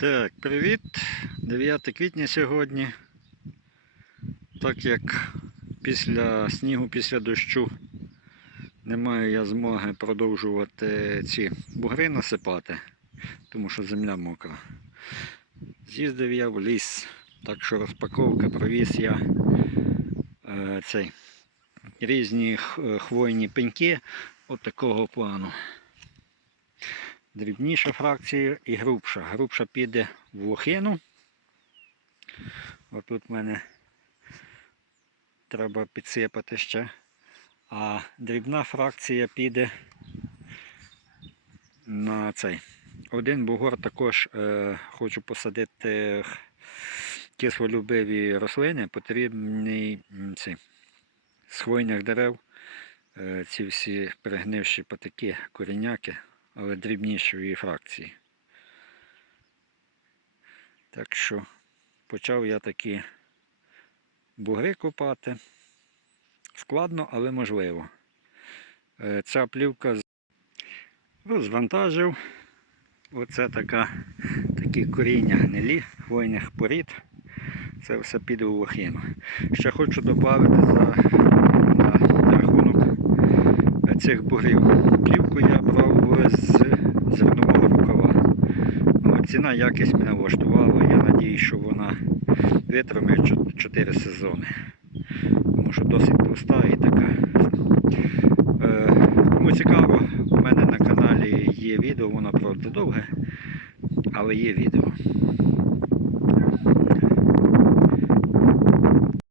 Так, привіт. 9 квітня сьогодні. Так як після снігу, після дощу не маю я змоги продовжувати ці бугри насипати, тому що земля мокра. З'їздив я в ліс, так що розпаковка, провіз я е, цей, різні е, хвойні пеньки от такого плану дрібніша фракція і грубша. Грубша піде в лохину. Отут в мене треба підсипати ще. А дрібна фракція піде на цей. Один бугор також е, хочу посадити кислолюбиві рослини, потрібні ці, з хвойних дерев. е, Ці всі перегнивші патики, коріняки але дрібнішої фракції. Так що почав я такі бугри копати. Складно, але можливо. Е, Ця плівка розвантажив. Оце така, такі коріння гнилі хвойних порід. Це все піде у лохину. Ще хочу додати за, на рахунок цих бугрів. Плівку я Ціна якість мене влаштувала. Я надіюсь, що вона витримає 4 сезони. Тому що досить проста і така. Е, Кому цікаво, у мене на каналі є відео, воно правда довге, але є відео.